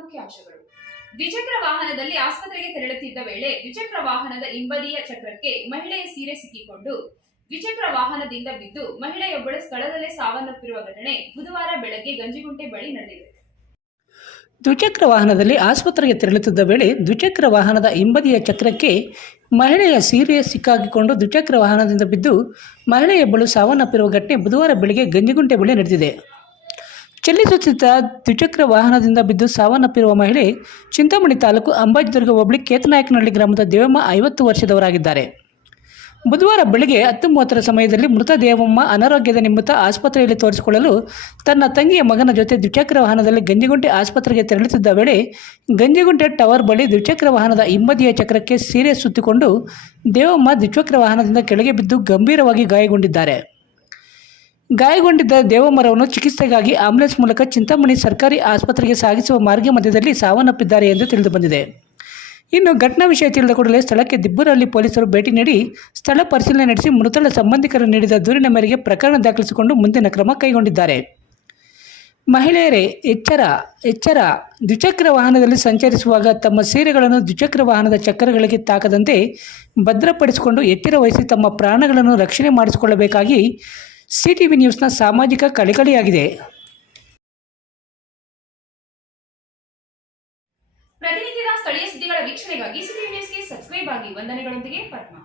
ಮುಖ್ಯಾಂಶಗಳು. ದ್ವಿಚಕ್ರ ವಾಹನದಲ್ಲಿ ಆಸ್ಪತ್ರೆಗೆ ತೆರಳುತ್ತಿದ್ದ ವೇಳೆ ದ್ವಿಚಕ್ರ ವಾಹನದ ಹಿಂಬದಿಯ ಚಕ್ರಕ್ಕೆ ಮಹಿಳೆಯ ಸೀರೆ ಸಿಕ್ಕಿಕೊಂಡು ದ್ವಿಚಕ್ರ ವಾಹನದಿಂದ ಬಿದ್ದು ಮಹಿಳೆಯೊಬ್ಬಳು ಸ್ಥಳದಲ್ಲೇ ಸಾವನ್ನಪ್ಪಿರುವ ಘಟನೆ ಬುಧವಾರ ಬೆಳಗ್ಗೆ ಗಂಜಿಗುಂಟೆ ಬಳಿ ನಡೆದಿದೆ. ದ್ವಿಚಕ್ರ ವಾಹನದಲ್ಲಿ ಆಸ್ಪತ್ರೆಗೆ ತೆರಳುತ್ತಿದ್ದ ವೇಳೆ ದ್ವಿಚಕ್ರ ವಾಹನದ ಹಿಂಬದಿಯ ಚಕ್ರಕ್ಕೆ ಮಹಿಳೆಯ ಸೀರೆ ಸಿಕ್ಕಾಗಿಕೊಂಡು ದ್ವಿಚಕ್ರ ವಾಹನದಿಂದ ಬಿದ್ದು ಮಹಿಳೆಯೊಬ್ಬಳು ಸಾವನ್ನಪ್ಪಿರುವ ಘಟನೆ ಬುಧವಾರ ಬೆಳಗ್ಗೆ ಗಂಜಿಗುಂಟೆ ಬಳಿ ನಡೆದಿದೆ. ಚಲಿಸುತ್ತಿದ್ದ ದ್ವಿಚಕ್ರ ವಾಹನದಿಂದ ಬಿದ್ದು ಸಾವನ್ನಪ್ಪಿರುವ ಮಹಿಳೆ ಚಿಂತಾಮಣಿ ತಾಲೂಕು ಅಂಬಾಜಿದುರ್ಗ ಹೋಬಳಿ ಕೇತನಾಯಕನಹಳ್ಳಿ ಗ್ರಾಮದ ದೇವಮ್ಮ ಐವತ್ತು ವರ್ಷದವರಾಗಿದ್ದಾರೆ. ಬುಧವಾರ ಬೆಳಗ್ಗೆ ಹತ್ತು ಮೂವತ್ತರ ಸಮಯದಲ್ಲಿ ಮೃತ ದೇವಮ್ಮ ಅನಾರೋಗ್ಯದ ನಿಮಿತ್ತ ಆಸ್ಪತ್ರೆಯಲ್ಲಿ ತೋರಿಸಿಕೊಳ್ಳಲು ತನ್ನ ತಂಗಿಯ ಮಗನ ಜೊತೆ ದ್ವಿಚಕ್ರ ವಾಹನದಲ್ಲಿ ಗಂಜಿಗುಂಟೆ ಆಸ್ಪತ್ರೆಗೆ ತೆರಳುತ್ತಿದ್ದ ವೇಳೆ ಗಂಜಿಗುಂಟೆ ಟವರ್ ಬಳಿ ದ್ವಿಚಕ್ರ ವಾಹನದ ಹಿಂಬದಿಯ ಚಕ್ರಕ್ಕೆ ಸೀರೆ ಸುತ್ತಿಕೊಂಡು ದೇವಮ್ಮ ದ್ವಿಚಕ್ರ ವಾಹನದಿಂದ ಕೆಳಗೆ ಬಿದ್ದು ಗಂಭೀರವಾಗಿ ಗಾಯಗೊಂಡಿದ್ದಾರೆ. ಗಾಯಗೊಂಡಿದ್ದ ದೇವಮರವನ್ನು ಚಿಕಿತ್ಸೆಗಾಗಿ ಆಂಬುಲೆನ್ಸ್ ಮೂಲಕ ಚಿಂತಾಮಣಿ ಸರ್ಕಾರಿ ಆಸ್ಪತ್ರೆಗೆ ಸಾಗಿಸುವ ಮಾರ್ಗ ಮಧ್ಯದಲ್ಲಿ ಸಾವನ್ನಪ್ಪಿದ್ದಾರೆ ಎಂದು ತಿಳಿದುಬಂದಿದೆ ಇನ್ನು ಘಟನಾ ವಿಷಯ ತಿಳಿದ ಕೂಡಲೇ ಸ್ಥಳಕ್ಕೆ ದಿಬ್ಬರಹಳ್ಳಿ ಪೊಲೀಸರು ಭೇಟಿ ನೀಡಿ ಸ್ಥಳ ಪರಿಶೀಲನೆ ನಡೆಸಿ ಮೃತಳ ಸಂಬಂಧಿಕರು ನೀಡಿದ ದೂರಿನ ಮೇರೆಗೆ ಪ್ರಕರಣ ದಾಖಲಿಸಿಕೊಂಡು ಮುಂದಿನ ಕ್ರಮ ಕೈಗೊಂಡಿದ್ದಾರೆ. ಮಹಿಳೆಯರೇ, ಎಚ್ಚರ ಎಚ್ಚರ. ದ್ವಿಚಕ್ರ ವಾಹನದಲ್ಲಿ ಸಂಚರಿಸುವಾಗ ತಮ್ಮ ಸೀರೆಗಳನ್ನು ದ್ವಿಚಕ್ರ ವಾಹನದ ಚಕ್ರಗಳಿಗೆ ತಾಕದಂತೆ ಭದ್ರಪಡಿಸಿಕೊಂಡು ಎಚ್ಚರ ವಹಿಸಿ ತಮ್ಮ ಪ್ರಾಣಗಳನ್ನು ರಕ್ಷಣೆ ಮಾಡಿಸಿಕೊಳ್ಳಬೇಕಾಗಿ ಸಿಟಿವಿ ನ್ಯೂಸ್ನ ಸಾಮಾಜಿಕ ಕಳಕಳಿಯಾಗಿದೆ ಪ್ರತಿನಿತ್ಯದ ಸ್ಥಳೀಯ ಸುದ್ದಿಗಳ ವೀಕ್ಷಣೆಗಾಗಿ ಸಿಟಿ ನ್ಯೂಸ್ಗೆ ಸಬ್ಸ್ಕ್ರೈಬ್ ಆಗಿ ವಂದನೆಗಳೊಂದಿಗೆ ಪದ್ಮ